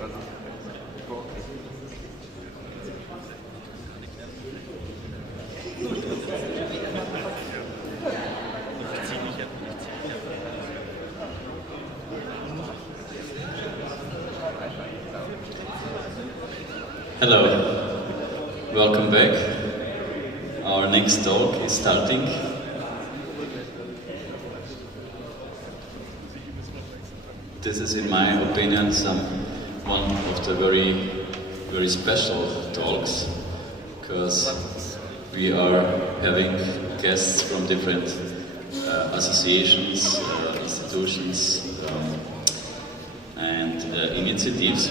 Hello, welcome back. Our next talk is starting. This is, in my opinion, one of the very special talks, because we are having guests from different associations, institutions, and initiatives.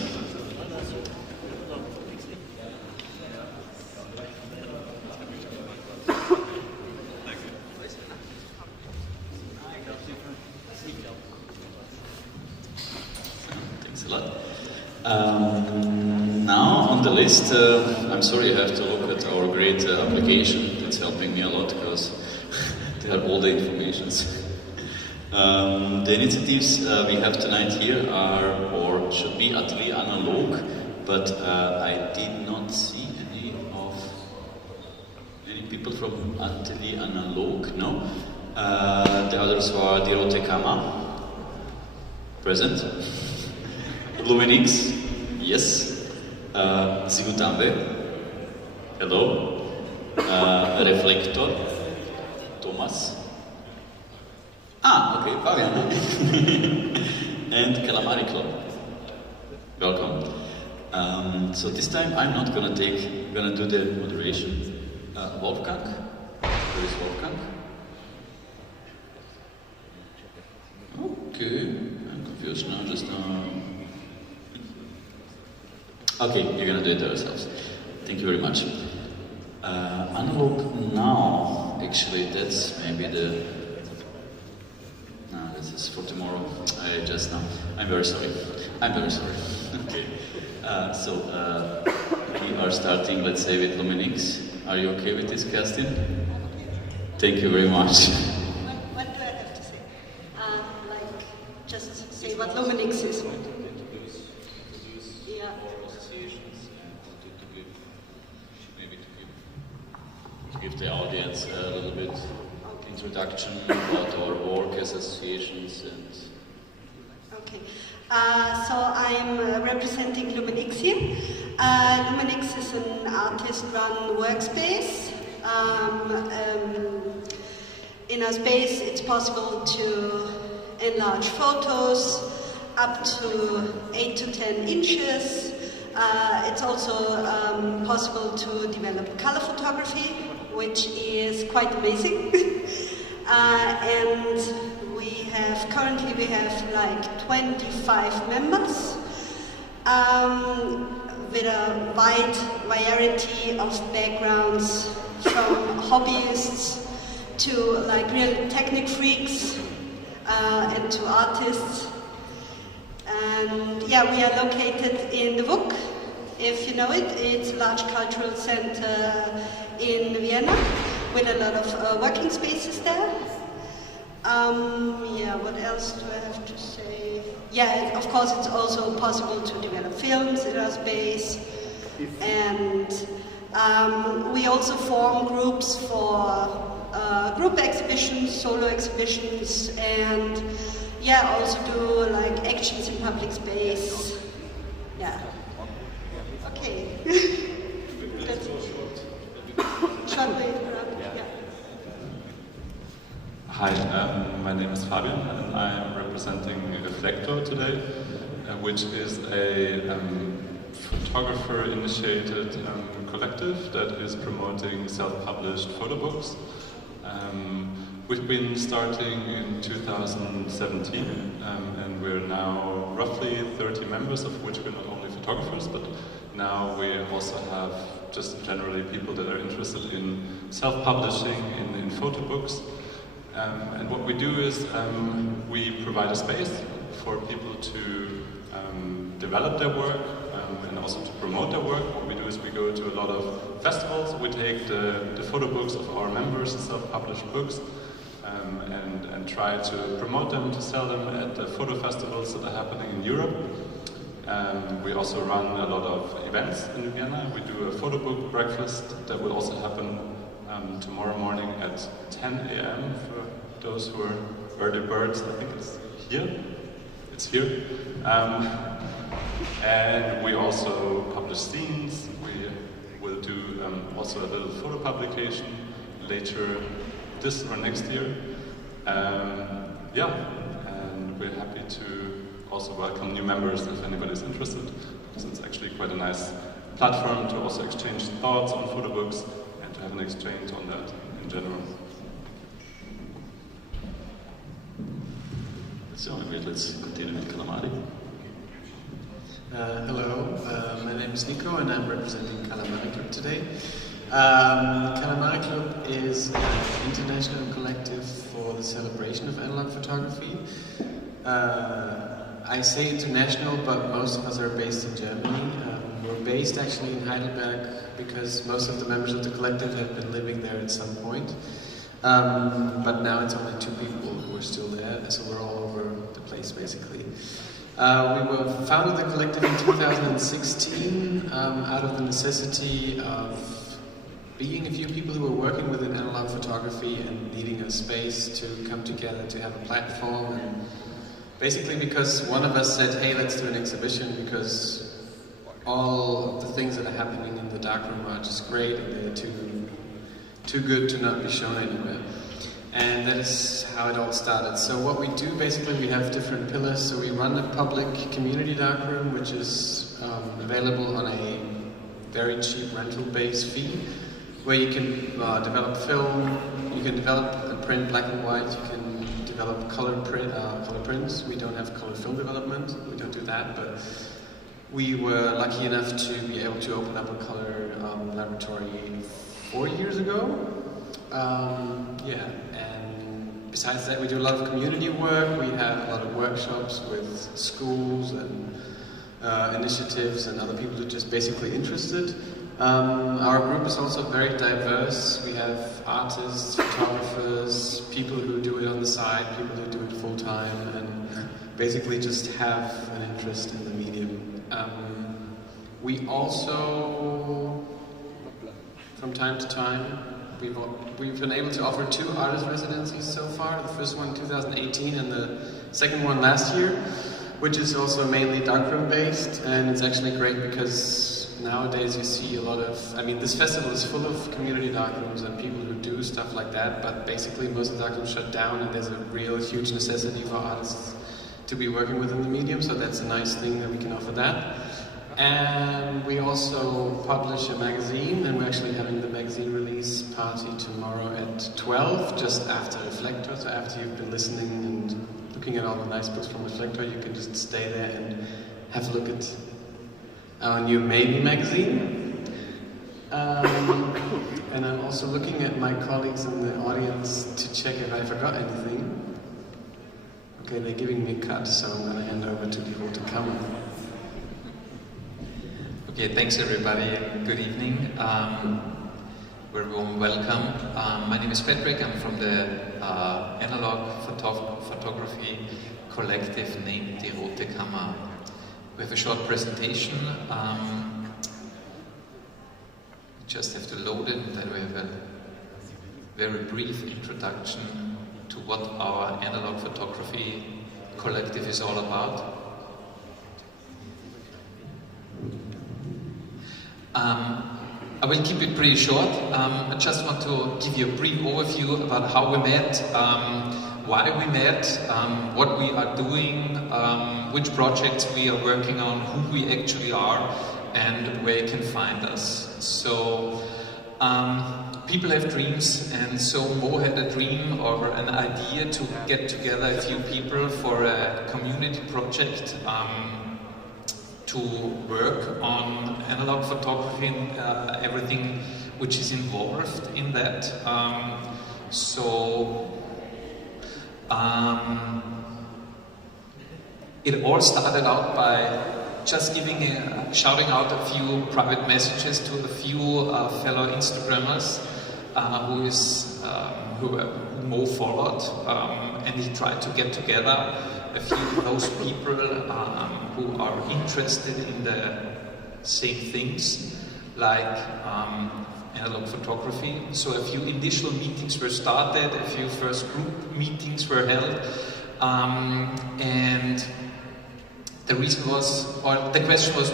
Now on the list, I'm sorry I have to look at our great application. It's helping me a lot because they have all the informations. The initiatives we have tonight here are, or should be, Atelier Analog, but I did not see any people from Atelier Analog, no. The others were the ROTE KAMMER, present. LUMEN, yes. ZIGUTAMVE, hello. REFLEKTOR, Thomas. Ah, okay, Fabian. And KALAMARI Club. Welcome. So this time I'm not gonna do the moderation. Wolfgang? Where is Wolfgang? Okay, I'm confused now, just now. Okay, you're gonna do it yourselves. Thank you very much. Analog now, actually, that's maybe the... No, this is for tomorrow. I'm very sorry. Okay. We are starting, let's say, with LUMEN. Are you okay with this, Kerstin? Thank you very much. What do I have to say? Just say what LUMEN is. Yeah. Give the audience a little bit introduction about our work as associations and... Okay, so I'm representing LUMEN here. LUMEN is an artist-run workspace. In our space, it's possible to enlarge photos up to 8 to 10 inches. It's also possible to develop color photography, which is quite amazing. And currently we have like 25 members with a wide variety of backgrounds, from hobbyists to like real technic freaks and to artists. And yeah, we are located in the WUK, if you know it. It's a large cultural center in Vienna with a lot of working spaces there. Yeah, what else do I have to say? Yeah, of course it's also possible to develop films in our space. And we also form groups for group exhibitions, solo exhibitions, and yeah, also do like actions in public space. Yeah. Okay. That's short way around. Yeah. Hi, my name is Fabian and I'm representing REFLEKTOR today, which is a photographer-initiated collective that is promoting self-published photo books. We've been starting in 2017 and we're now roughly 30 members, of which we're not only photographers, but now we also have just generally people that are interested in self-publishing in photo books. And what we do is we provide a space for people to develop their work and also to promote their work. What we do is we go to a lot of festivals, we take the photo books of our members, self-published books, and try to promote them, to sell them at the photo festivals that are happening in Europe. We also run a lot of events in Vienna. We do a photo book breakfast that will also happen tomorrow morning at 10 a.m. for those who are early birds. I think it's here. It's here. And we also publish scenes. We will do also a little photo publication later this or next year. Yeah, and we're happy to also welcome new members if anybody's interested, because it's actually quite a nice platform to also exchange thoughts on photo books and to have an exchange on that in general. So let's continue with KALAMARI. Hello, my name is Nico and I'm representing KALAMARI Club today. KALAMARI Club is an international collective for the celebration of analog photography. I say international, but most of us are based in Germany. We're based actually in Heidelberg because most of the members of the collective have been living there at some point. But now it's only 2 people who are still there, so we're all over the place basically. We were founded the collective in 2016 out of the necessity of being a few people who were working within analog photography and needing a space to come together to have a platform. And basically because one of us said, hey, let's do an exhibition because all of the things that are happening in the darkroom are just great and they're too good to not be shown anywhere. And that is how it all started. So what we do, basically, we have different pillars. So we run a public community darkroom, which is available on a very cheap rental-based fee, where you can develop film, you can develop and print black and white, you can develop color prints. We don't have color film development, we don't do that, but we were lucky enough to be able to open up a color laboratory 4 years ago. Yeah, and besides that we do a lot of community work. We have a lot of workshops with schools and initiatives and other people who are just basically interested. Our group is also very diverse. We have artists, photographers, people who do it on the side, people who do it full time, and basically just have an interest in the medium. We also, from time to time, we've been able to offer 2 artist residencies so far. The first one in 2018 and the second one last year, which is also mainly darkroom based, and it's actually great because nowadays you see a lot of, I mean, this festival is full of community darkrooms and people who do stuff like that, but basically most of the darkrooms shut down and there's a real huge necessity for artists to be working within the medium, so that's a nice thing that we can offer that. And we also publish a magazine, and we're actually having the magazine release party tomorrow at 12, just after Reflektor. So after you've been listening and looking at all the nice books from Reflektor, you can just stay there and have a look at our new Maybe magazine. And I'm also looking at my colleagues in the audience to check if I forgot anything. Okay, they're giving me a cut, so I'm going to hand over to the KAMMER. Okay, thanks everybody. Good evening. Very warm welcome. My name is Patrick. I'm from the analog photography collective named the ROTE KAMMER. We have a short presentation. Just have to load it, and then we have a very brief introduction to what our analog photography collective is all about. I will keep it pretty short. I just want to give you a brief overview about how we met, why we met, what we are doing, which projects we are working on, who we actually are, and where you can find us. So, people have dreams, and so Mo had a dream or an idea to get together a few people for a community project to work on analog photography and everything which is involved in that. It all started out by just shouting out a few private messages to a few fellow Instagrammers who Mo followed, and he tried to get together a a few of those people who are interested in the same things, like analog photography. So a few initial meetings were started, a few first group meetings were held, and the reason was, or the question was,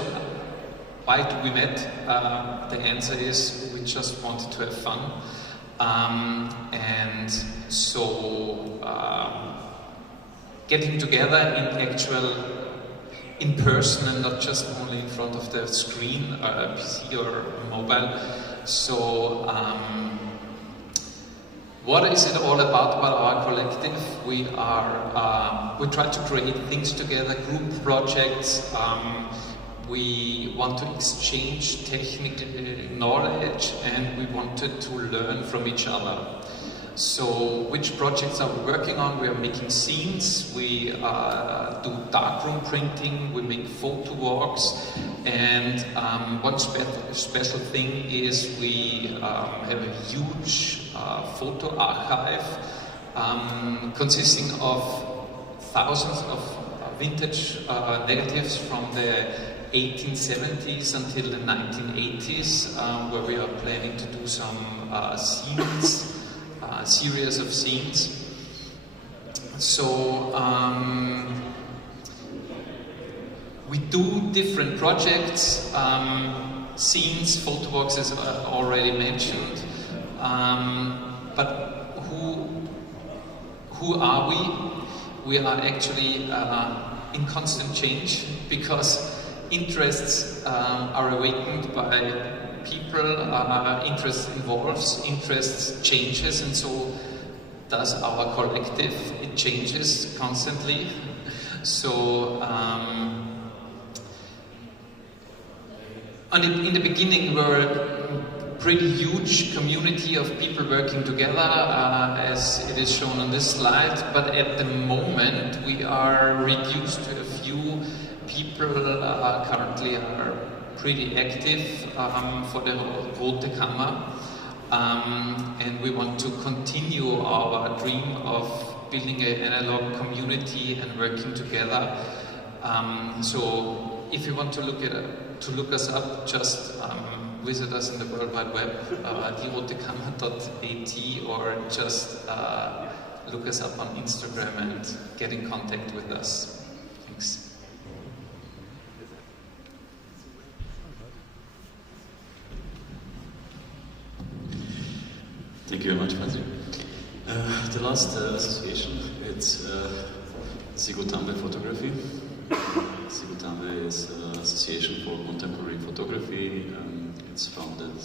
why do we met? The answer is we just wanted to have fun, and so getting together in person and not just only in front of the screen, a PC or a mobile. So what is it all about our collective? We try to create things together, group projects. We want to exchange technical knowledge, and we wanted to learn from each other. So, which projects are we working on? We are making scenes, we do darkroom printing, we make photo walks, and one special thing is we have a huge photo archive consisting of thousands of vintage negatives from the 1870s until the 1980s, where we are planning to do some scenes, series of scenes. So we do different projects, scenes, photo walks as already mentioned, but who are we? We are actually in constant change, because interests are awakened by people, interest evolves, interest changes, and so does our collective. It changes constantly. So, in the beginning, we were a pretty huge community of people working together, as it is shown on this slide, but at the moment we are reduced to a few people. Currently are pretty active for the ROTE KAMMER, and we want to continue our dream of building an analog community and working together. So if you want to look us up, just visit us in the World Wide Web, rotekammer.at, or just look us up on Instagram and get in contact with us. Thanks. Thank you very much, Patrick. The last association, it's ZIGUTAMVE Photography. ZIGUTAMVE is an association for contemporary photography. It's founded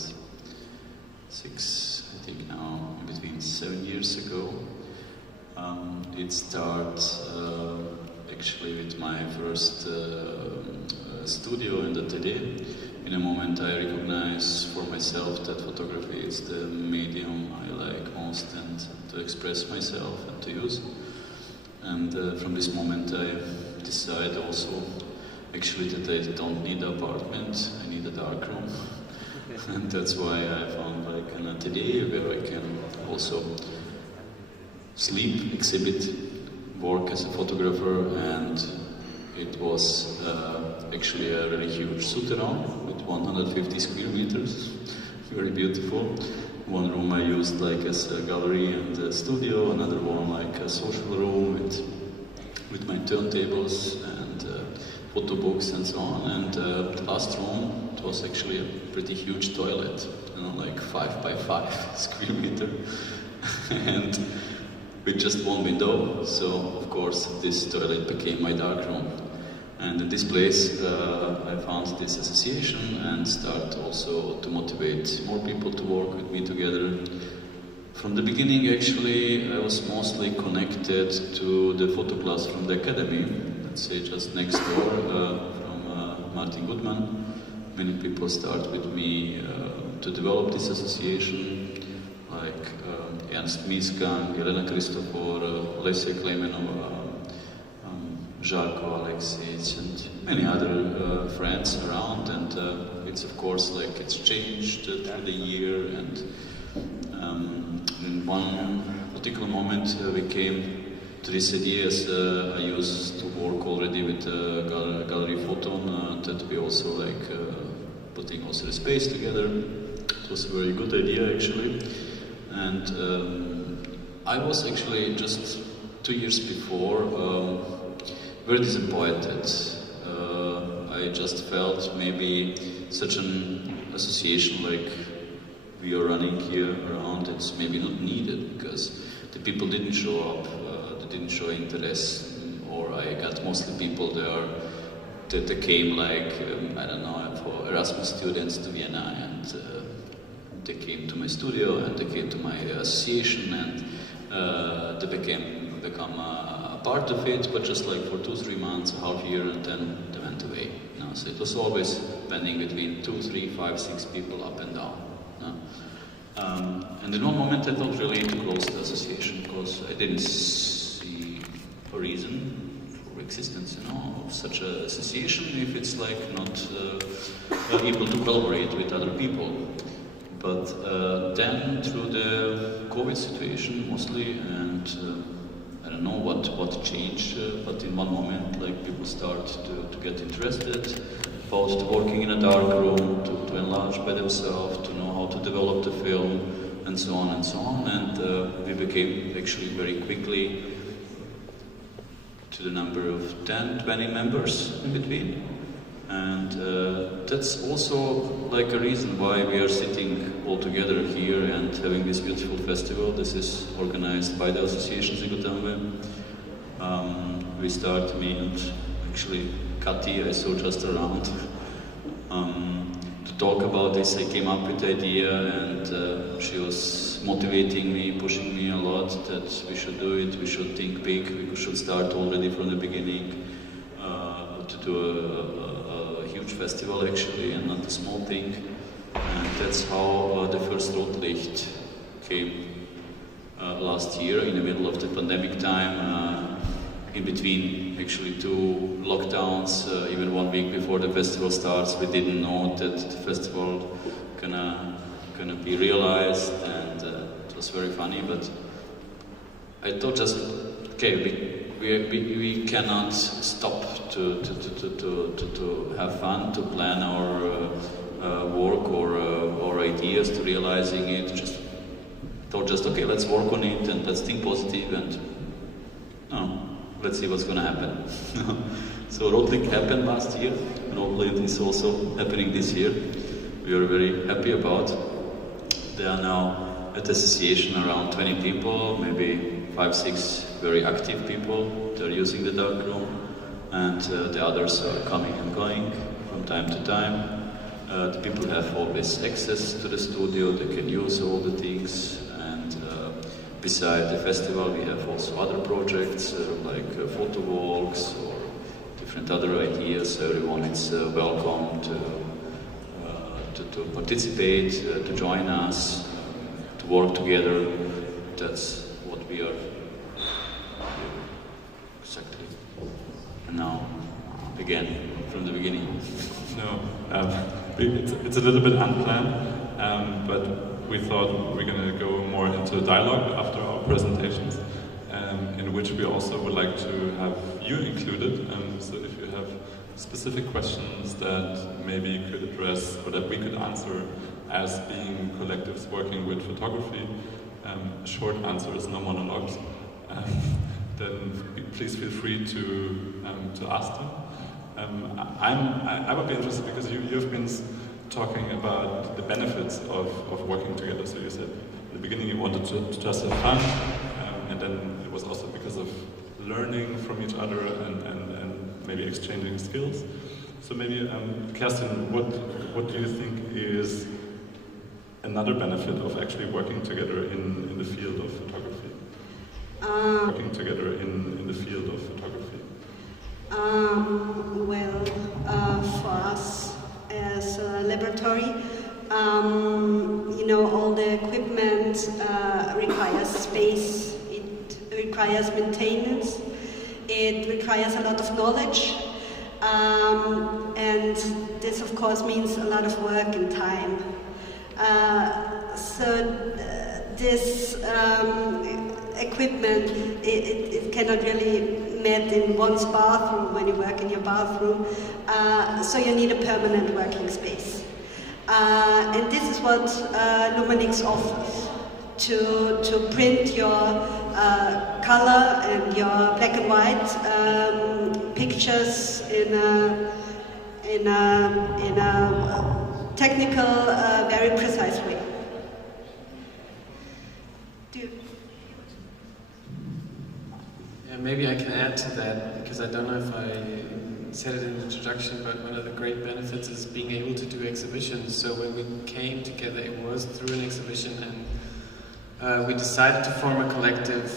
in between 7 years ago. It started actually with my first studio and atelier. In a moment I recognize for myself that photography is the medium I like most and to express myself and to use. And from this moment I decide also actually that I don't need an apartment, I need a dark room. And that's why I found like an atelier where I can also sleep, exhibit, work as a photographer, and it was actually a really huge souterrain with 150 square meters, very beautiful. One room I used like as a gallery and a studio, another one like a social room with my turntables and photo books and so on. And the last room, it was actually a pretty huge toilet, you know, like 5 by 5 square meter, and with just one window. So of course this toilet became my dark room. And in this place I found this association and start also to motivate more people to work with me together. From the beginning actually I was mostly connected to the photo class from the academy, let's say just next door from Martin Goodman. Many people start with me to develop this association, like Ernst Misgang, Elena Kristofor, Lesja Klemenova, Žarko Aleksic, and many other friends around. And it's of course like it's changed through the year. And in one particular moment we came to these ideas, I used to work already with Gallery Photon, that we also like putting also the space together. It was a very good idea actually, and I was actually just 2 years before very disappointed. I just felt maybe such an association like we are running here around, it's maybe not needed because the people didn't show up, they didn't show interest, or I got mostly people there that came like, I don't know, for Erasmus students to Vienna, and they came to my studio and they came to my association, and they become a part of it, but just like for 2-3 months, a half year, and then they went away. You know? So it was always bending between 2, 3, 5, 6 people up and down. You know? And in one moment I thought really to close the association because I didn't see a reason for existence, you know, of such an association if it's like not able to collaborate with other people. But then through the COVID situation mostly, and I don't know what changed, but in one moment like people start to get interested about working in a dark room, to enlarge by themselves, to know how to develop the film, and so on and so on. And we became actually very quickly to the number of 10, 20 members in between. And that's also like a reason why we are sitting all together here and having this beautiful festival. This is organized by the association ZIGUTAMVE. We start, me and actually Kati, I saw just around, to talk about this. I came up with the idea, and she was motivating me, pushing me a lot that we should do it, we should think big, we should start already from the beginning to do a huge festival actually, and not a small thing. And that's how the first Rotlicht came last year in the middle of the pandemic time. In between actually 2 lockdowns, even 1 week before the festival starts, we didn't know that the festival gonna be realized, and it was very funny. But I thought just okay, we cannot stop to have fun, to plan our work or ideas to realizing it. Just thought just okay, let's work on it and let's think positive and let's see what's going to happen. So Rotlicht happened last year, Rotlicht is also happening this year. We are very happy about. There are now at the association around 20 people, maybe 5-6 very active people. They're using the dark room, and the others are coming and going from time to time. The people have always access to the studio, they can use all the things. Beside the festival, we have also other projects like photo walks or different other ideas. Everyone is welcome to participate, to join us, to work together. That's what we are exactly. And now, again, from the beginning. No, it's a little bit unplanned, but we thought we're going to go more into dialogue after our presentations, in which we also would like to have you included. So if you have specific questions that maybe you could address or that we could answer as being collectives working with photography, short answers, no monologues, then please feel free to ask them. I would be interested because you've been talking about the benefits of working together. So you said in the beginning you wanted to just have fun, and then it was also because of learning from each other and maybe exchanging skills. So maybe, Kerstin, what do you think is another benefit of actually working together in the field of photography? Working together in the field of photography. For us as a laboratory, all the equipment requires space, it requires maintenance, it requires a lot of knowledge, and this of course means a lot of work and time. This equipment, it cannot really met in one's bathroom when you work in your bathroom, so you need a permanent working space. And this is what LUMEN offers, to print your color and your black and white pictures in a technical, very precise way. Yeah, maybe I can add to that, because I don't know if I said it in the introduction, but one of the great benefits is being able to do exhibitions. So when we came together, it was through an exhibition, and we decided to form a collective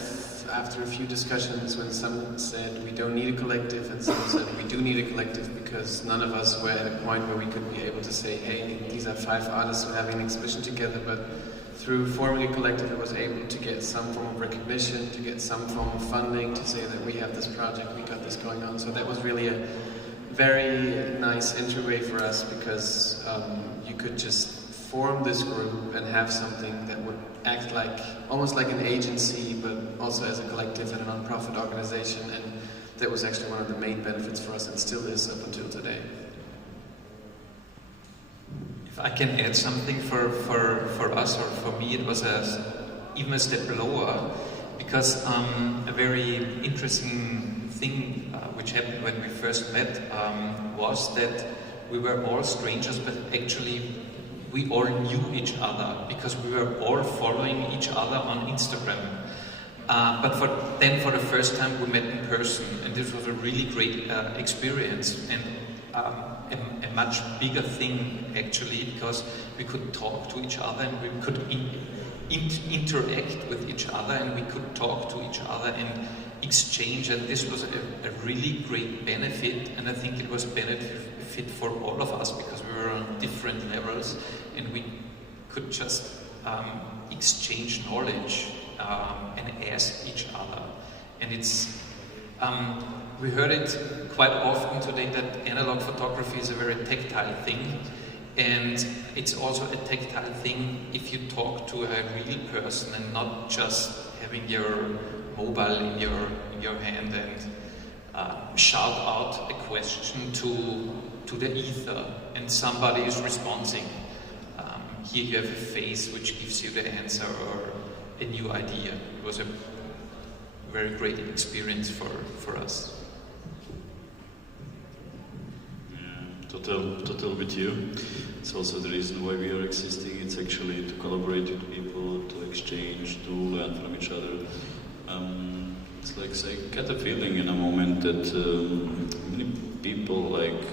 after a few discussions when some said we don't need a collective and some said we do need a collective, because none of us were at a point where we could be able to say, hey, these are 5 artists who are having an exhibition together. But through forming a collective, it was able to get some form of recognition, to get some form of funding, to say that we have this project, we got this going on. So that was really a very nice entryway for us, because you could just form this group and have something that would act like, almost like an agency, but also as a collective and a non-profit organization. And that was actually one of the main benefits for us, and still is up until today. If I can add something for us, or for me, it was even a step lower, because a very interesting thing which happened when we first met was that we were all strangers, but actually we all knew each other, because we were all following each other on Instagram. But for the first time we met in person, and this was a really great experience, and a much bigger thing actually, because we could talk to each other, and we could interact with each other, and we could talk to each other and exchange, and this was a really great benefit. And I think it was benefit for all of us, because we were on different levels and we could just exchange knowledge and ask each other. And it's we heard it quite often today that analog photography is a very tactile thing, and it's also a tactile thing if you talk to a real person and not just having your mobile in your hand and shout out a question to the ether and somebody is responding. Here you have a face which gives you the answer or a new idea. It was a very great experience for us. Total with you. It's also the reason why we are existing. It's actually to collaborate with people, to exchange, to learn from each other. It's like I get a feeling in a moment that many people like,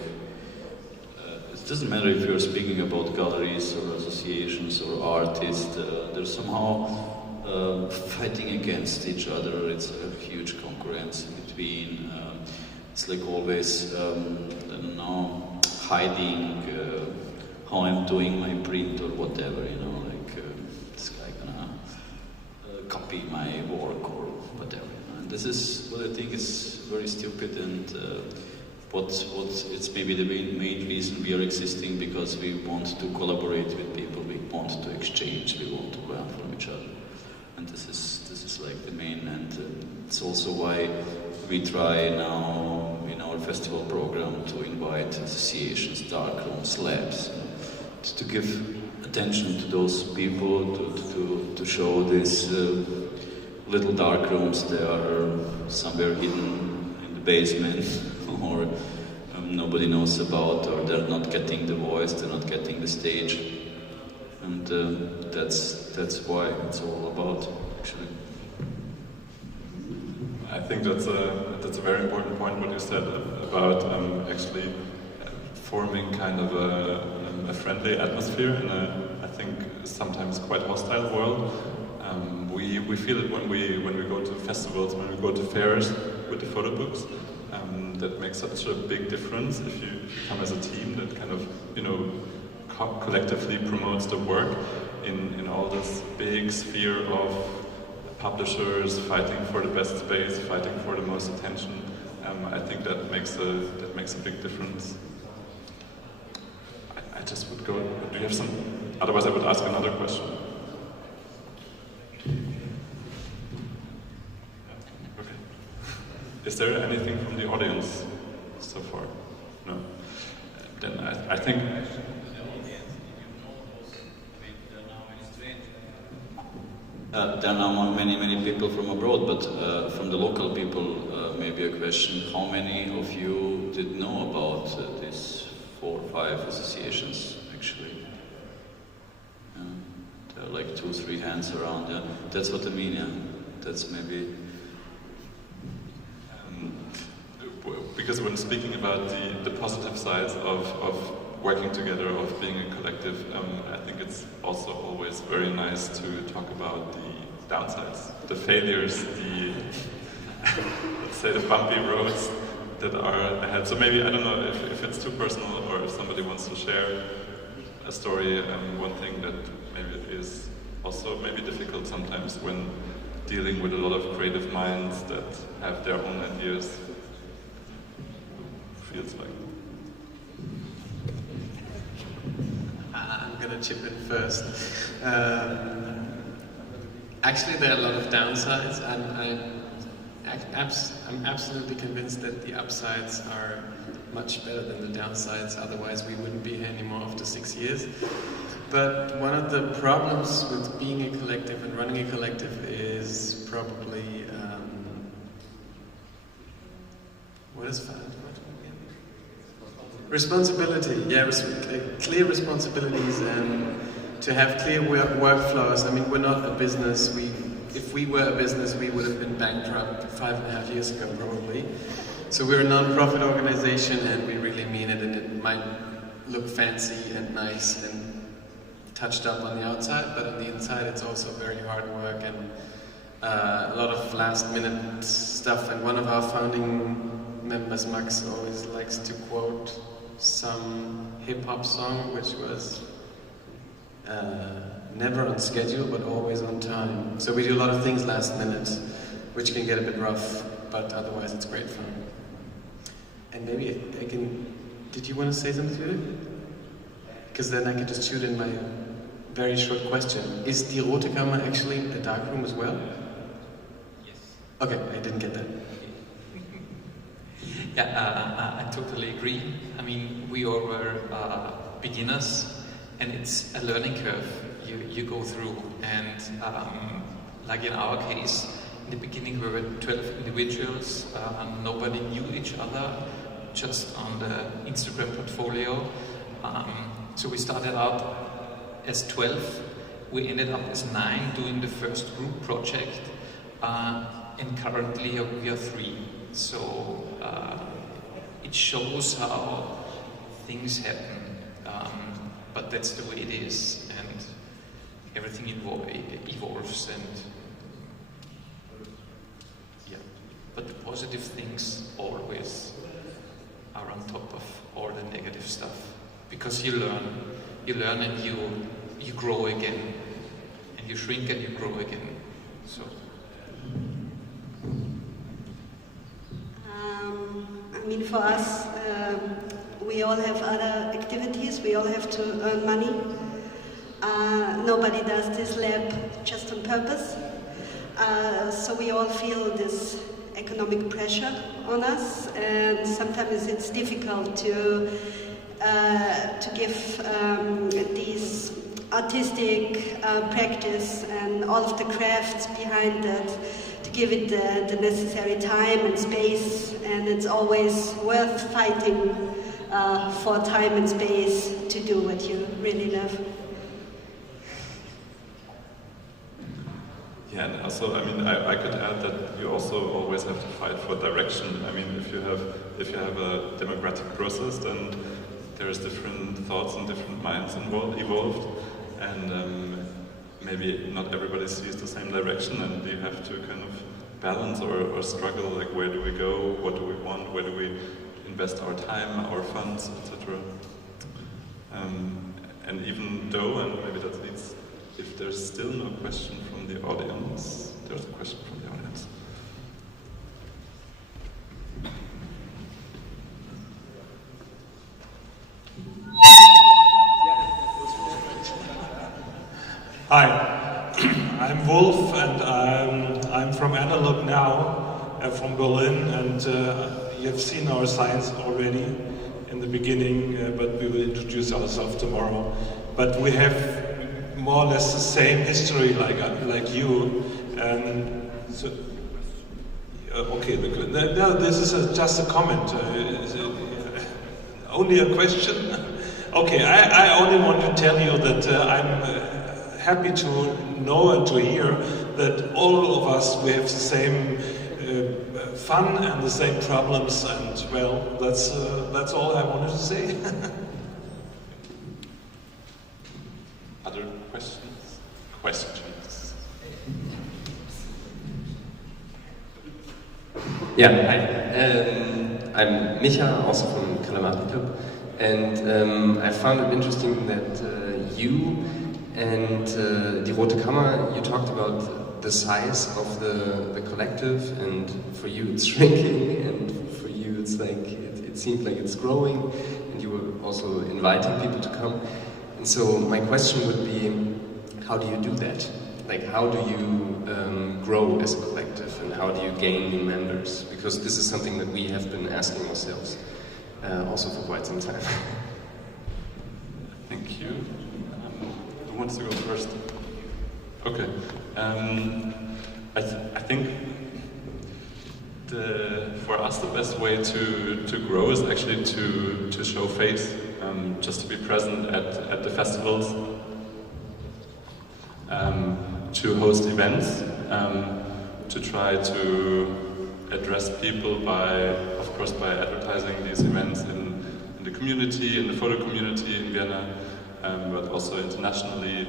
it doesn't matter if you're speaking about galleries or associations or artists, they're somehow fighting against each other. It's a huge concurrence in between. It's like always, I don't know, hiding how I'm doing my print or whatever, you know, like this guy gonna copy my work or whatever. And this is what I think is very stupid, and what it's maybe the main reason we are existing, because we want to collaborate with people, we want to exchange, we want to learn from each other. And this is like the main, and it's also why we try now in our festival program to invite associations, darkrooms, labs, to give attention to those people, to show these little darkrooms. They are somewhere hidden in the basement, or nobody knows about, or they're not getting the voice, they're not getting the stage, and that's why it's all about, actually. I think that's a very important point what you said about actually forming kind of a friendly atmosphere in I think sometimes quite hostile world. We feel it when we go to festivals, when we go to fairs with the photo books. That makes such a big difference if you come as a team that kind of, you know, collectively promotes the work in all this big sphere of publishers fighting for the best space, fighting for the most attention. I think that makes a big difference. I just would go. Do you have some? Otherwise, I would ask another question. Okay. there anything from the audience so far? No. Then I think. There are now many people from abroad, but from the local people, maybe a question: how many of you did know about these 4 or 5 associations? Actually, there are like 2 or 3 hands around. Yeah, that's what I mean. Yeah, that's maybe. Because when speaking about the positive sides of working together, of being a collective, I think it's also always very nice to talk about the downsides, the failures, the let's say the bumpy roads that are ahead. So maybe, I don't know if it's too personal or if somebody wants to share a story. One thing that maybe is also maybe difficult sometimes when dealing with a lot of creative minds that have their own ideas. Feels like. I'm gonna chip in first. Actually, there are a lot of downsides, and I'm absolutely convinced that the upsides are much better than the downsides. Otherwise, we wouldn't be here anymore after 6 years. But one of the problems with being a collective and running a collective is probably what is that? Responsibility, yeah, clear responsibilities and to have clear workflows. I mean, we're not a business. If we were a business, we would have been bankrupt 5.5 years ago, probably. So we're a non-profit organization, and we really mean it. And it might look fancy and nice and touched up on the outside, but on the inside, it's also very hard work and a lot of last-minute stuff. And one of our founding members, Max, always likes to quote some hip-hop song, which was never on schedule, but always on time. So we do a lot of things last minute, which can get a bit rough, but otherwise it's great fun. And maybe I can... Did you want to say something to it? Because then I can just shoot in my very short question. Is the ROTE Kammer actually a darkroom as well? Yes. Okay, I didn't get that. Yeah, I totally agree. I mean, we all were beginners, and it's a learning curve you go through. And like in our case, in the beginning we were 12 individuals, nobody knew each other, just on the Instagram portfolio. So we started out as 12, we ended up as 9 doing the first group project, and currently we are 3. So it shows how things happen, but that's the way it is, and everything evolves, and yeah. But the positive things always are on top of all the negative stuff, because you learn and you grow again, and you shrink and you grow again. So. I mean, for us, we all have other activities, we all have to earn money. Nobody does this lab just on purpose. So we all feel this economic pressure on us, and sometimes it's difficult to give these artistic practice and all of the crafts behind that, to give it the necessary time and space, and it's always worth fighting for time and space to do what you really love. Yeah, and also, I mean, I could add that you also always have to fight for direction. I mean, if you have a democratic process, then there's different thoughts and different minds evolved, and maybe not everybody sees the same direction, and you have to kind of balance or struggle, like where do we go, what do we want, where do we invest our time, our funds, etc. And even though, and maybe that leads, if there's still no question from the audience, there's a question from the audience. Hi, I'm Wolf, and I'm from Analog Now, from Berlin, and you have seen our signs already in the beginning, but we will introduce ourselves tomorrow. But we have more or less the same history like you, and so okay. No, this is just a comment. Only a question. Okay, I only want to tell you that I'm happy to know and to hear that all of us, we have the same fun and the same problems, and well, that's all I wanted to say. Other questions? Questions? Yeah, hi. I'm Micha, also from KALAMARI KLUB, and I found it interesting that you and the ROTE KAMMER, you talked about the size of the collective, and for you it's shrinking, and for you it's like, it seemed like it's growing, and you were also inviting people to come. And so my question would be, how do you do that? Like, how do you grow as a collective, and how do you gain new members? Because this is something that we have been asking ourselves also for quite some time. Thank you. Who wants to go first? Okay. I think for us the best way to grow is actually to show face, just to be present at the festivals, to host events, to try to address people of course by advertising these events in the community, in the photo community in Vienna, but also internationally,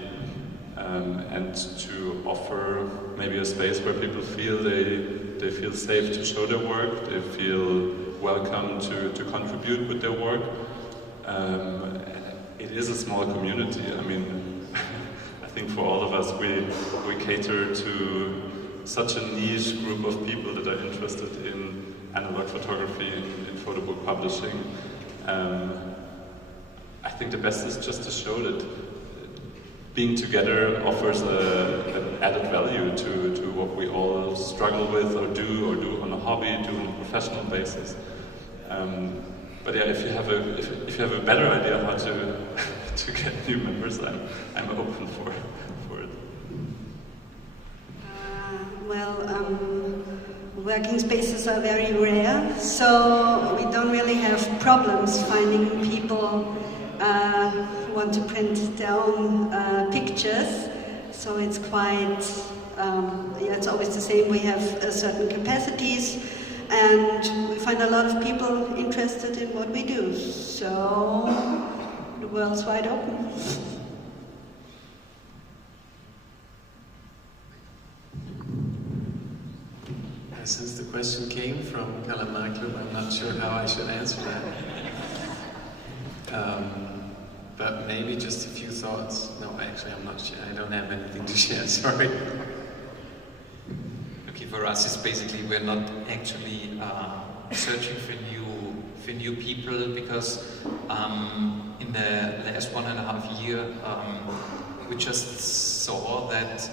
and to offer maybe a space where people feel they feel safe to show their work, they feel welcome to contribute with their work. It is a small community. I mean, I think for all of us, we cater to such a niche group of people that are interested in analog photography, in photo book publishing. I think the best is just to show that being together offers an added value to what we all struggle with or do on a hobby, do on a professional basis. But yeah, if you have a better idea how to get new members, I'm open for it. Working spaces are very rare, so we don't really have problems finding people who want to print their own pictures. So it's quite, it's always the same. We have certain capacities, and we find a lot of people interested in what we do. So the world's wide open. Since the question came from KALAMARI KLUB, I'm not sure how I should answer that. But maybe just a few thoughts. No, actually, I'm not sure. I don't have anything to share, sorry. Okay, for us, it's basically we're not actually searching for new people, because in the last 1.5 years, we just saw that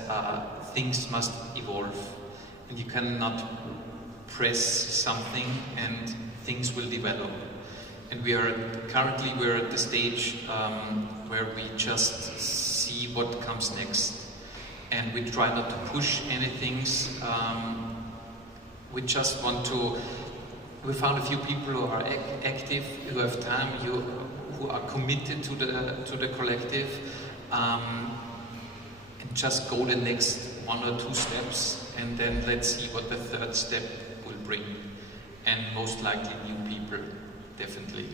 things must evolve. And you cannot press something and things will develop. And currently we're at the stage where we just see what comes next. And we try not to push anything. We just want to, we found a few people who are active, who have time, who are committed to the collective, and just go the next 1 or 2 steps. And then let's see what the third step will bring. And most likely new people, definitely.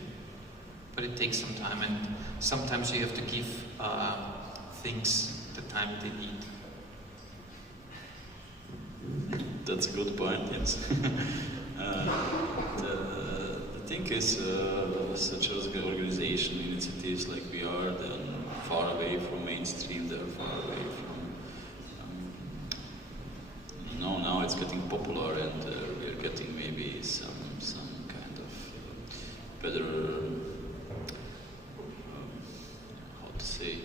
But it takes some time, and sometimes you have to give things the time they need. That's a good point, yes. The thing is, such as organization initiatives like we are, they're far away from mainstream, they're far away from now it's getting popular, and we're getting maybe some kind of better, how to say,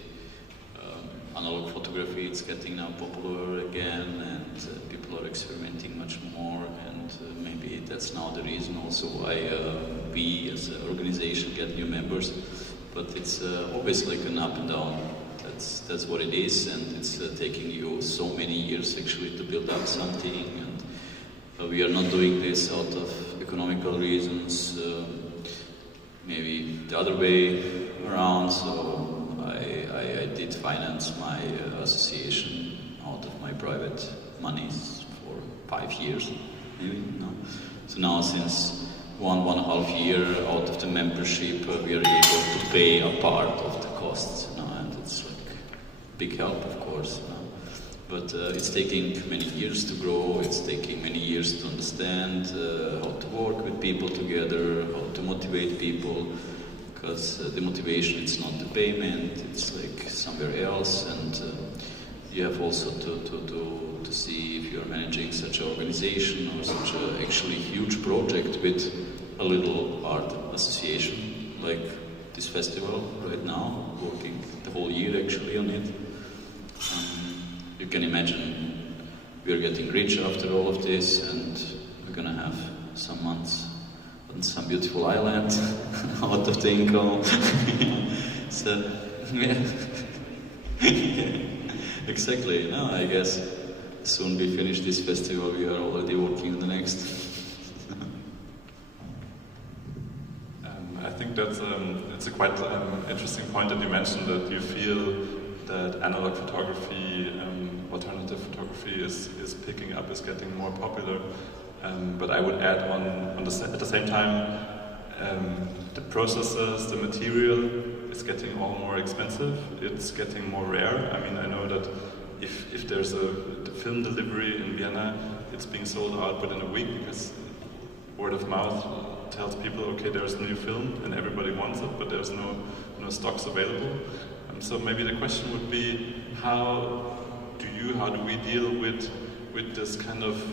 analog photography photography, it's getting now popular again, and people are experimenting much more, and maybe that's now the reason also why we as an organization get new members. But it's always like an up and down. That's what it is, and it's taking you so many years actually to build up something. And we are not doing this out of economical reasons. Maybe the other way around. So I did finance my association out of my private monies for 5 years, maybe. No. So now since 1.5 year out of the membership, we are able to pay a part of the costs, and it's like big help, of course. But it's taking many years to grow. It's taking many years to understand how to work with people together, how to motivate people. Because the motivation, it's not the payment, it's like somewhere else, and you have also to see if you are managing such an organization or such an actually huge project with a little art association, like this festival right now, working the whole year actually on it. You can imagine we are getting rich after all of this, and we're gonna have some months on some beautiful island out of the income. So, yeah. Exactly. No, I guess soon we finish this festival, we are already working on the next. I think that's it's a quite interesting point that you mentioned, that you feel that analog photography, alternative photography is picking up, is getting more popular. But I would add at the same time, the processes, the material is getting all more expensive. It's getting more rare. I mean, I know that if there's the film delivery in Vienna, it's being sold out within a week, because word of mouth tells people, okay, there's a new film and everybody wants it, but there's no stocks available. So maybe the question would be, how do we deal with this kind of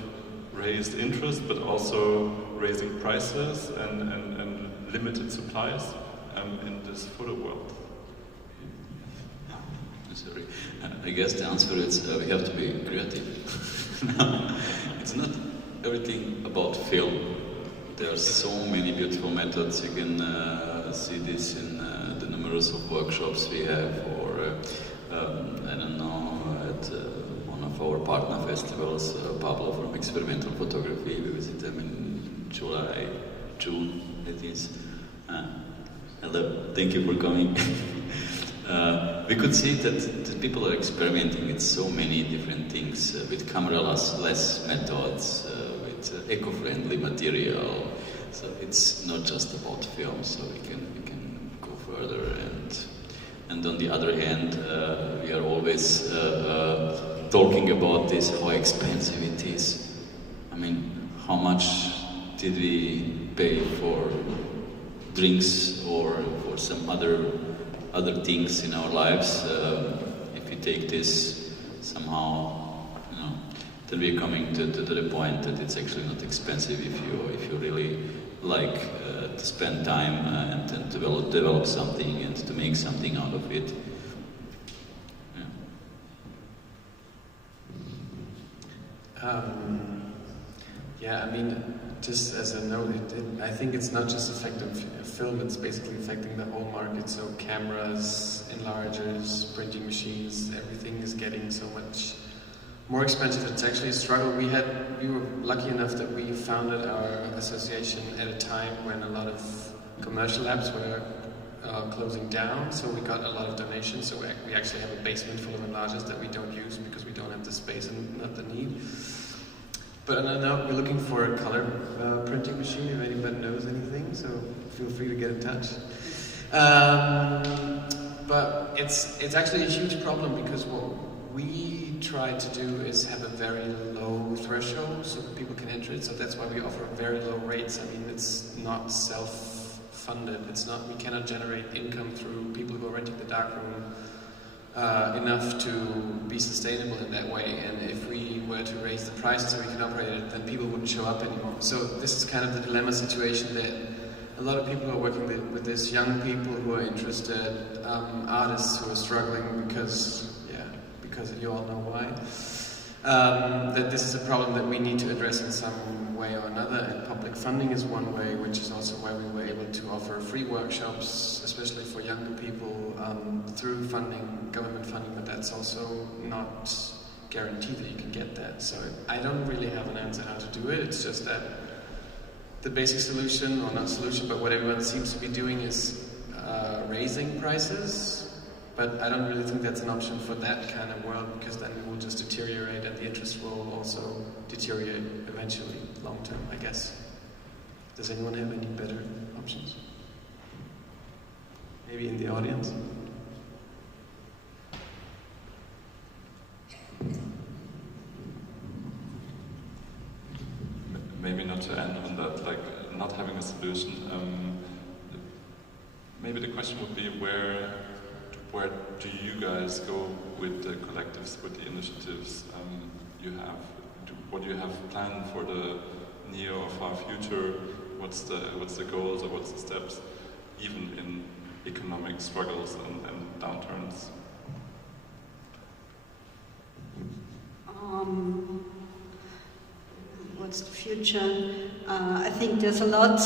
raised interest, but also raising prices and limited supplies in this photo world? Sorry, I guess the answer is we have to be creative. It's not everything about film. There are so many beautiful methods. You can see this in the numerous of workshops we have, or I don't know, at one of our partner festivals, Pablo from Experimental Photography. We visit them in June it is. Hello, thank you for coming. We could see that people are experimenting with so many different things, with camera-less methods, with eco-friendly material. So it's not just about film, so we can go further. And on the other hand, we are always talking about this, how expensive it is. I mean, how much did we pay for drinks or for some other things in our lives? If we take this somehow, then we're coming to the point that it's actually not expensive if you really like to spend time and develop something and to make something out of it. Yeah, I mean, just as a note, I think it's not just affecting film, it's basically affecting the whole market. So cameras, enlargers, printing machines, everything is getting so much more expensive. It's actually a struggle. We were lucky enough that we founded our association at a time when a lot of commercial labs were closing down, so we got a lot of donations. So we actually have a basement full of enlargers that we don't use because we don't have the space and not the need. But now we're looking for a color printing machine, if anybody knows anything, so feel free to get in touch. But it's actually a huge problem, because what we try to do is have a very low threshold so people can enter it. So that's why we offer very low rates. I mean, it's not self-funded. We cannot generate income through people who are renting the darkroom enough to be sustainable in that way. And if we were to raise the prices so we can operate it, then people wouldn't show up anymore. So this is kind of the dilemma situation that a lot of people are working with this, young people who are interested, artists who are struggling because because you all know why. That this is a problem that we need to address in some way or another, and public funding is one way, which is also why we were able to offer free workshops, especially for younger people, through funding, government funding, but that's also not guaranteed that you can get that. So I don't really have an answer how to do it. It's just that the basic solution, or not solution, but what everyone seems to be doing is raising prices. But I don't really think that's an option for that kind of world, because then it will just deteriorate and the interest will also deteriorate eventually, long term, I guess. Does anyone have any better options? Maybe in the audience? Maybe not to end on that, like not having a solution. Maybe the question would be where do you guys go with the collectives, with the initiatives you have? What do you have planned for the near or far future? What's the goals or what's the steps, even in economic struggles and downturns? What's the future? I think there's a lot.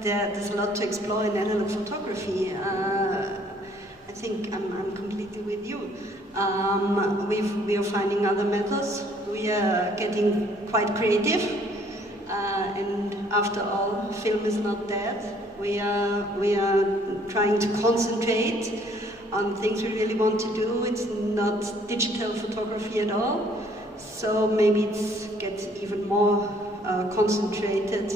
There's a lot to explore in analog photography. I think I'm completely with you. We are finding other methods. We are getting quite creative. And after all, film is not dead. We are trying to concentrate on things we really want to do. It's not digital photography at all. So maybe it gets even more concentrated.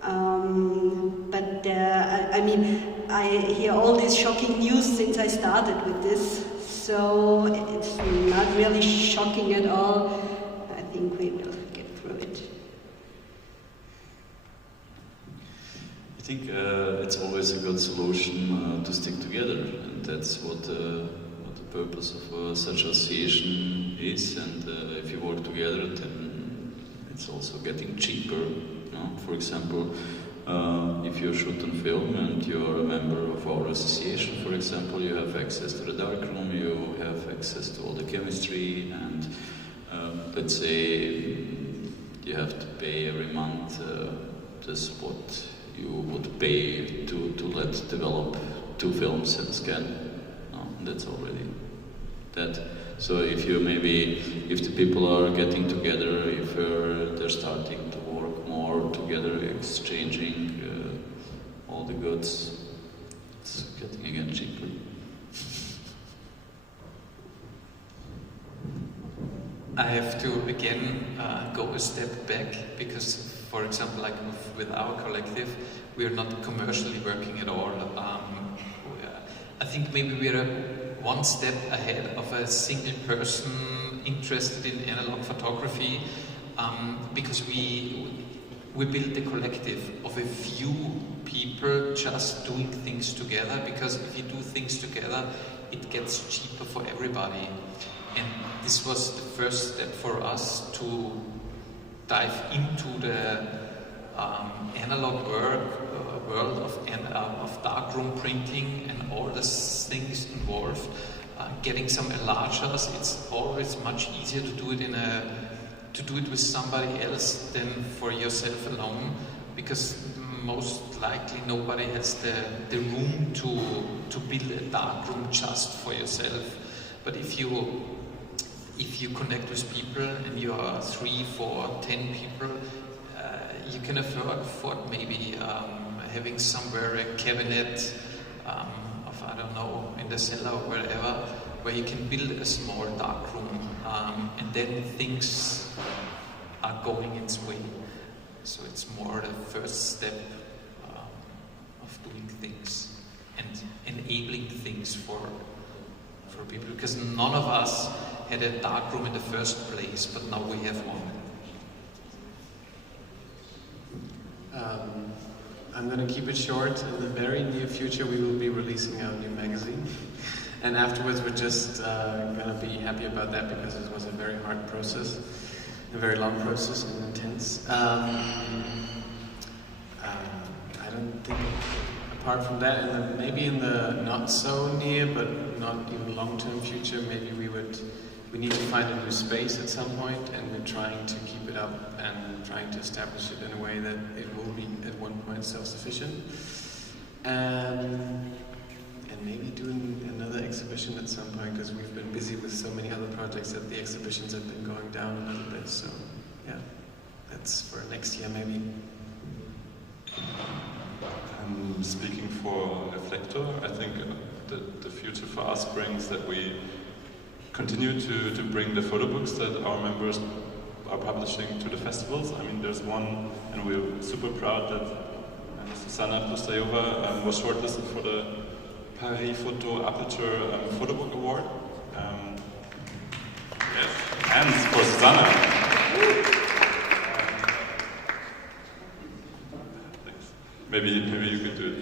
But I mean, I hear all this shocking news since I started with this, so it's not really shocking at all. I think we will get through it. I think it's always a good solution to stick together, and that's what the purpose of such association is. And if you work together, then it's also getting cheaper. You know? For example, if you shoot on film and you're a member of our association, for example, you have access to the darkroom, you have access to all the chemistry, and let's say you have to pay every month this what you would pay to let develop 2 films and scan. No, that's already that. So if the people are getting together, if they're starting to work more together, exchanging all the goods, it's getting again cheaper. I have to again go a step back, because, for example, like with our collective, we are not commercially working at all. I think maybe we are one step ahead of a single person interested in analog photography, because we built a collective of a few people just doing things together, because if you do things together, it gets cheaper for everybody. And this was the first step for us to dive into the analog world of darkroom printing and all the things involved. Getting some enlargers, it's always much easier to do it with somebody else than for yourself alone, because most likely nobody has the room to build a darkroom just for yourself. But if you connect with people and you are 3, 4, 10 people, you can afford maybe having somewhere a cabinet of, I don't know, in the cellar or wherever, where you can build a small darkroom, and then things are going its way. So it's more the first step of doing things and enabling things for people, because none of us had a darkroom in the first place, but now we have one. I'm going to keep it short. In the very near future, we will be releasing our new magazine. And afterwards, we're just going to be happy about that, because it was a very hard process, a very long process and intense. I don't think a apart from that, and then maybe in the not so near but not even long-term future, maybe we need to find a new space at some point, and we're trying to keep it up and trying to establish it in a way that it will be at one point self-sufficient. And maybe doing another exhibition at some point, because we've been busy with so many other projects that the exhibitions have been going down a little bit. So yeah, that's for next year maybe. Speaking for Reflektor, I think the future for us brings that we continue to bring the photo books that our members are publishing to the festivals. I mean, there's one, and we're super proud that Susanna Pustajova was shortlisted for the Paris Photo Aperture Photo Book Award. Yes, hands for Susanna. Thanks. Maybe you could do it.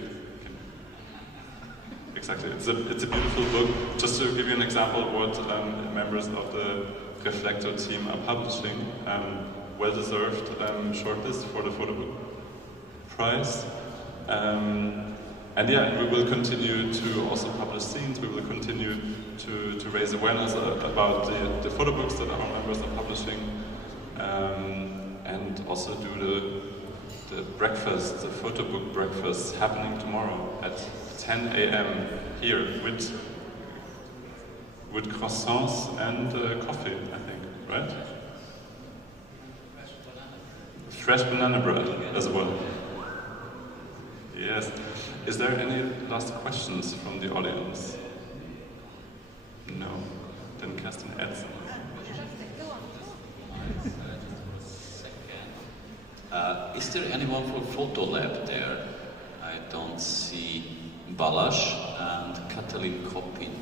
Exactly, it's a beautiful book. Just to give you an example of what members of the Reflektor team are publishing, well-deserved shortlist for the photo book prize. And yeah, we will continue to also publish scenes. We will continue to raise awareness about the photo books that our members are publishing, and also do the breakfast, the photo book breakfast, happening tomorrow at 10 a.m. here with croissants and coffee, I think, right? Fresh banana bread as well. Yes. Is there any last questions from the audience? No. Then Kerstin Edson. Is there anyone from Photo Lab there? I don't see Balázs and Katalin Kopin.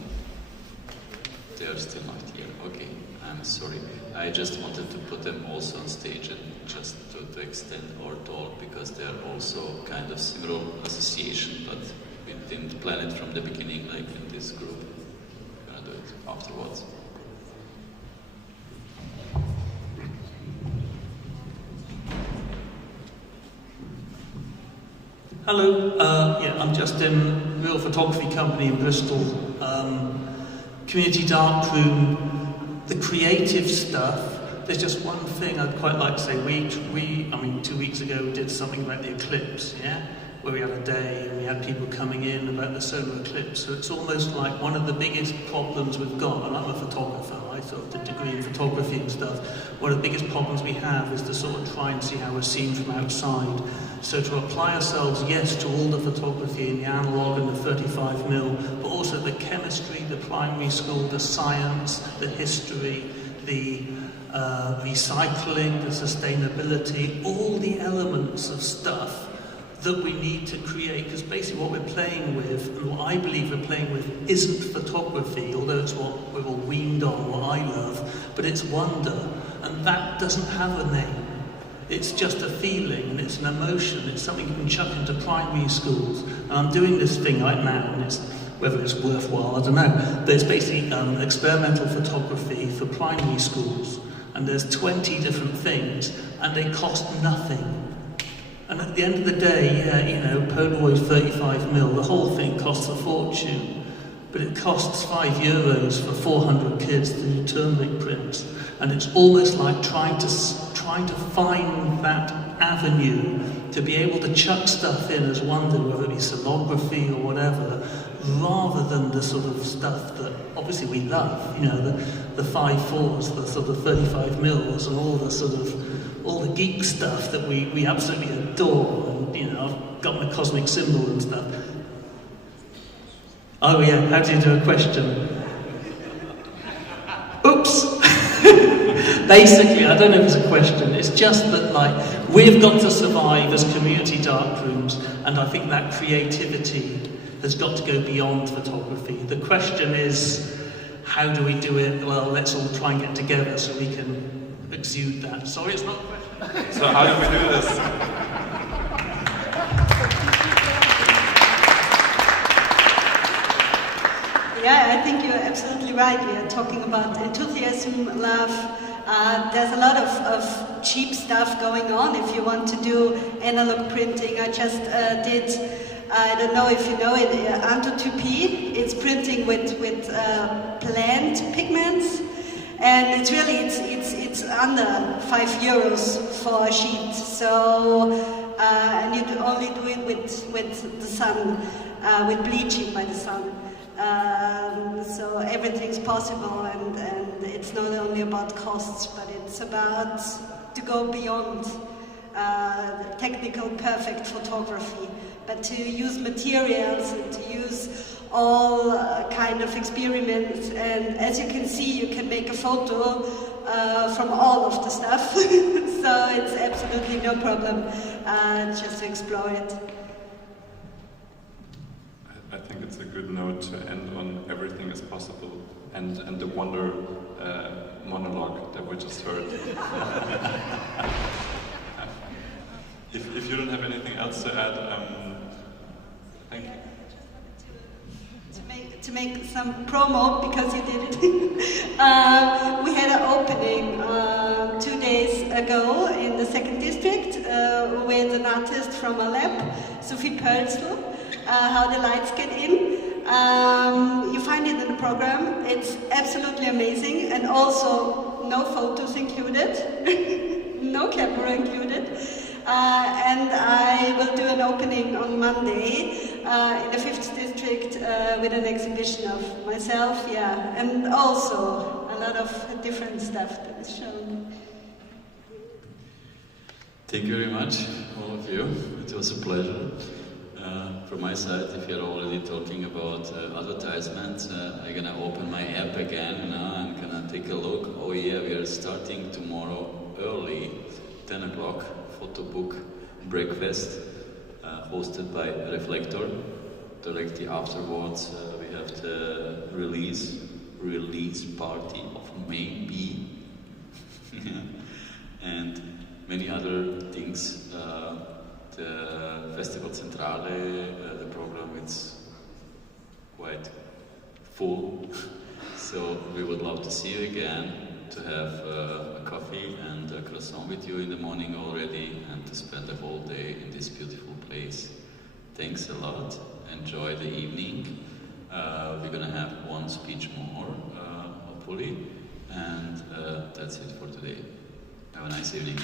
They are still not here. Okay, I'm sorry. I just wanted to put them also on stage and just to extend our talk, because they are also kind of similar association, but we didn't plan it from the beginning, like in this group. We're gonna do it afterwards. Hello, I'm Justin, real photography company in Bristol. Community darkroom, the creative stuff. There's just one thing I'd quite like to say. I mean, 2 weeks ago we did something about the eclipse, yeah? Where we had a day and we had people coming in about the solar eclipse. So it's almost like one of the biggest problems we've got, and I'm a photographer, I sort of did a degree in photography and stuff. One of the biggest problems we have is to sort of try and see how we're seen from outside. So to apply ourselves, yes, to all the photography and the analog and the 35mm, but also the chemistry, the primary school, the science, the history, the recycling, the sustainability, all the elements of stuff that we need to create, because basically what we're playing with, and what I believe we're playing with, isn't photography, although it's what we're all weaned on, what I love, but it's wonder, and that doesn't have a name. It's just a feeling, and it's an emotion, it's something you can chuck into primary schools. And I'm doing this thing right now, and whether it's worthwhile, I don't know, but it's basically experimental photography for primary schools. And there's 20 different things, and they cost nothing. And at the end of the day, yeah, you know, Polaroid 35mm, the whole thing costs a fortune. But it costs €5 for 400 kids to do turmeric prints. And it's almost like trying to find that avenue to be able to chuck stuff in as wonder, whether it be sonography or whatever, rather than the sort of stuff that obviously we love, you know, the 5.4s, the sort of 35mm, and all the geek stuff that we absolutely adore. And, you know, I've got my cosmic symbol and stuff. Oh yeah, how do you do a question? Oops! Basically, I don't know if it's a question, it's just that, like, we've got to survive as community darkrooms, and I think that creativity has got to go beyond photography. The question is, how do we do it? Well, let's all try and get together so we can exude that. Sorry, it's not a question. So how do we do this? Yeah, I think you're absolutely right. We are talking about enthusiasm, love. There's a lot of cheap stuff going on if you want to do analog printing. I just did I don't know if you know it, Anto2P. It's printing with plant pigments, and it's really it's under €5 for a sheet. So and you only do it with the sun, with bleaching by the sun. So everything's possible, and it's not only about costs, but it's about to go beyond technical perfect photography, but to use materials and to use all kind of experiments. And as you can see, you can make a photo from all of the stuff. So it's absolutely no problem just to explore it. I think it's a good note to end on. Everything is possible, and the wonder monologue that we just heard. If you don't have anything else to add, thank you. To make some promo, because you did it. We had an opening 2 days ago in the 2nd district with an artist from a lab, Sophie Pölzl, How the Lights Get In. You find it in the program. It's absolutely amazing, and also no photos included, no camera included. And I will do an opening on Monday in the 5th district with an exhibition of myself, and also a lot of different stuff that is shown. Thank you very much, all of you. It was a pleasure. From my side, if you're already talking about advertisements, I'm gonna open my app again now and gonna take a look. Oh yeah, we are starting tomorrow early, 10 o'clock, photo book breakfast, hosted by Reflektor. Directly afterwards, we have the release party of Maybe, and many other things. The Festival Centrale, the program is quite full, so we would love to see you again, to have a coffee and a croissant with you in the morning already, and to spend the whole day in this beautiful place. Thanks a lot, enjoy the evening. We're gonna have one speech more, hopefully, and that's it for today. Have a nice evening.